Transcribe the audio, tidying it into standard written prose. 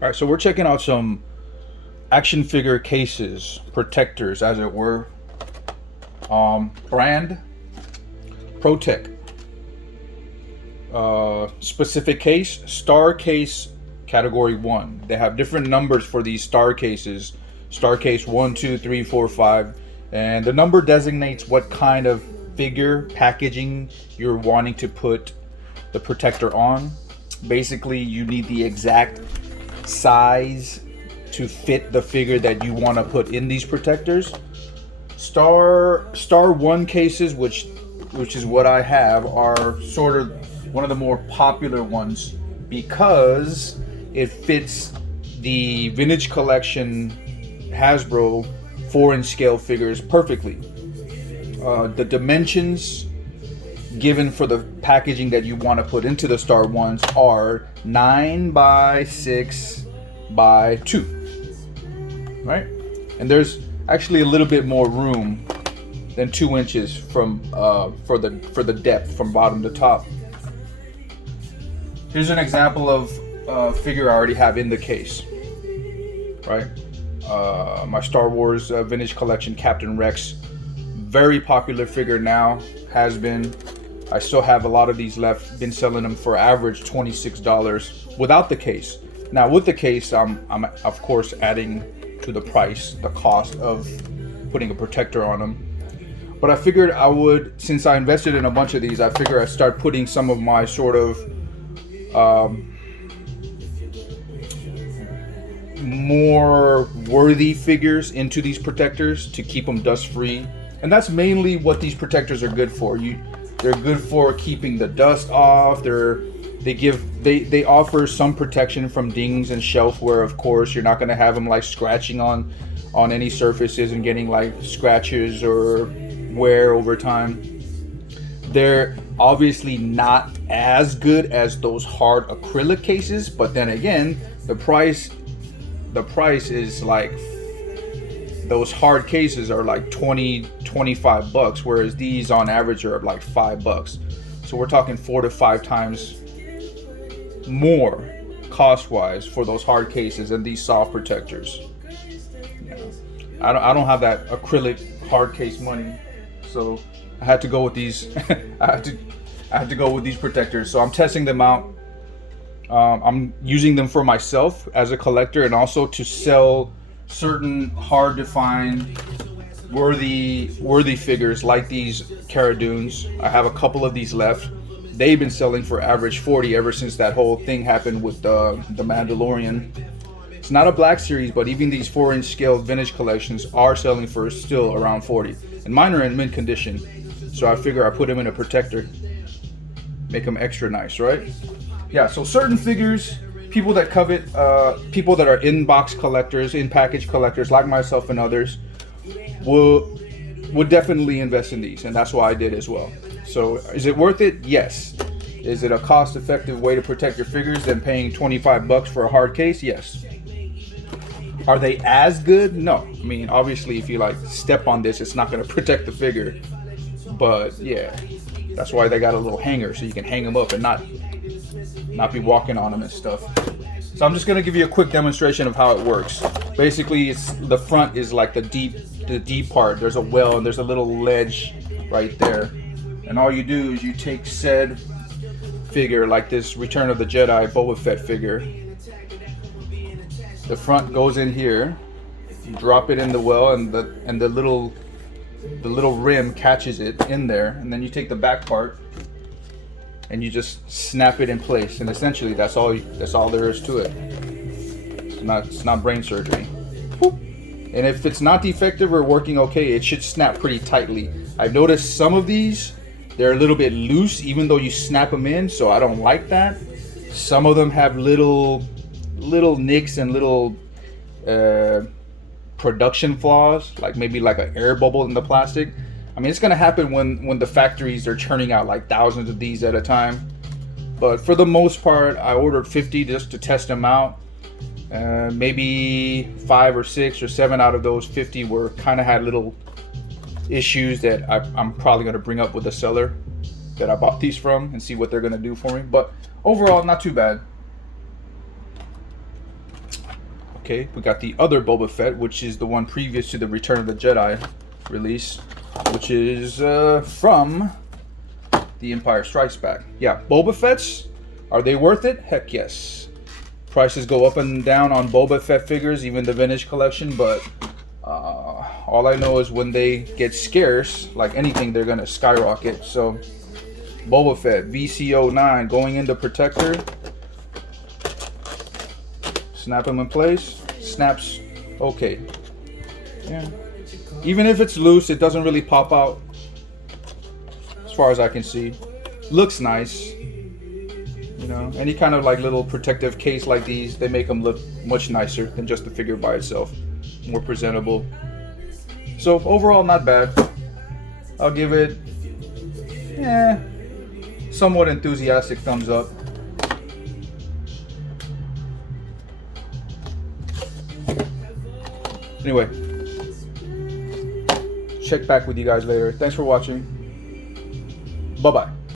All right, so we're checking out some action figure cases, protectors, as it were. Brand Protech. Specific case, star case, category 1. They have different numbers for these star cases. Star case 1, 2, 3, 4, 5. And the number designates what kind of figure packaging you're wanting to put the protector on. Basically, you need the exact size to fit the figure that you want to put in these protectors. Star1 cases, which is what I have, are sort of one of the more popular ones because it fits the vintage collection Hasbro 4-inch scale figures perfectly. The dimensions given for the packaging that you want to put into the Star ones are 9 by 6 by 2, right? And there's actually a little bit more room than 2 inches from for the depth from bottom to top. Here's an example of a figure I already have in the case, right? My Star Wars vintage collection Captain Rex, very popular figure now, has been. I still have a lot of these left. Been selling them for average $26 without the case. Now with the case, I'm of course adding to the price, the cost of putting a protector on them. But I figured I would, since I invested in a bunch of these, I figured I'd start putting some of my sort of more worthy figures into these protectors to keep them dust free. And that's mainly what these protectors are good for. They're good for keeping the dust off. They offer some protection from dings and shelfware. Of course, you're not going to have them like scratching on any surfaces and getting like scratches or wear over time. They're obviously not as good as those hard acrylic cases, but then again, the price is like, those hard cases are like 25 bucks, whereas these on average are like $5. So we're talking 4 to 5 times more cost wise for those hard cases and these soft protectors. Yeah. I don't have that acrylic hard case money, so I had to go with these. I had to go with these protectors. So I'm testing them out. I'm using them for myself as a collector and also to sell certain hard to find worthy figures like these Cara Dunes. I have a couple of these left. They've been selling for average 40 ever since that whole thing happened with the Mandalorian. It's not a Black Series, but even these 4-inch scale vintage collections are selling for still around 40. And mine are in mint condition, so I figure I put them in a protector, make them extra nice, right? Yeah, so certain figures, people that covet, people that are in-box collectors, in-package collectors like myself and others, would definitely invest in these, and that's why I did as well. So is it worth it? Yes. Is it a cost-effective way to protect your figures than paying 25 bucks for a hard case? Yes. Are they as good? No. I mean, obviously, if you like step on this, it's not going to protect the figure. But yeah, that's why they got a little hanger so you can hang them up and not be walking on them and stuff. So I'm just going to give you a quick demonstration of how it works. Basically, the front is like the deep part. There's a well and there's a little ledge right there. And all you do is you take said figure, like this Return of the Jedi Boba Fett figure. The front goes in here. You drop it in the well, and the little rim catches it in there. And then you take the back part and you just snap it in place. And essentially, that's all there is to it. It's not brain surgery. And if it's not defective or working okay, it should snap pretty tightly. I've noticed some of these, they're a little bit loose even though you snap them in, so I don't like that. Some of them have little nicks and little production flaws, like maybe like an air bubble in the plastic. I mean, it's gonna happen when the factories are churning out like thousands of these at a time. But for the most part, I ordered 50 just to test them out. Maybe 5 or 6 or 7 out of those 50 were kind of had little issues that I'm probably going to bring up with the seller that I bought these from and see what they're going to do for me. But overall, not too bad. Okay, we got the other Boba Fett, which is the one previous to the Return of the Jedi release, which is from The Empire Strikes Back. Yeah, Boba Fett's, are they worth it? Heck yes. Prices go up and down on Boba Fett figures, even the vintage collection, but all I know is when they get scarce, like anything, they're gonna skyrocket. So Boba Fett VC09 going into protector. Snap him in place. Snaps okay. Yeah. Even if it's loose, it doesn't really pop out as far as I can see. Looks nice. You know, any kind of like little protective case like these, they make them look much nicer than just the figure by itself. More presentable. So overall, not bad. I'll give it, somewhat enthusiastic thumbs up. Anyway, check back with you guys later. Thanks for watching. Bye-bye.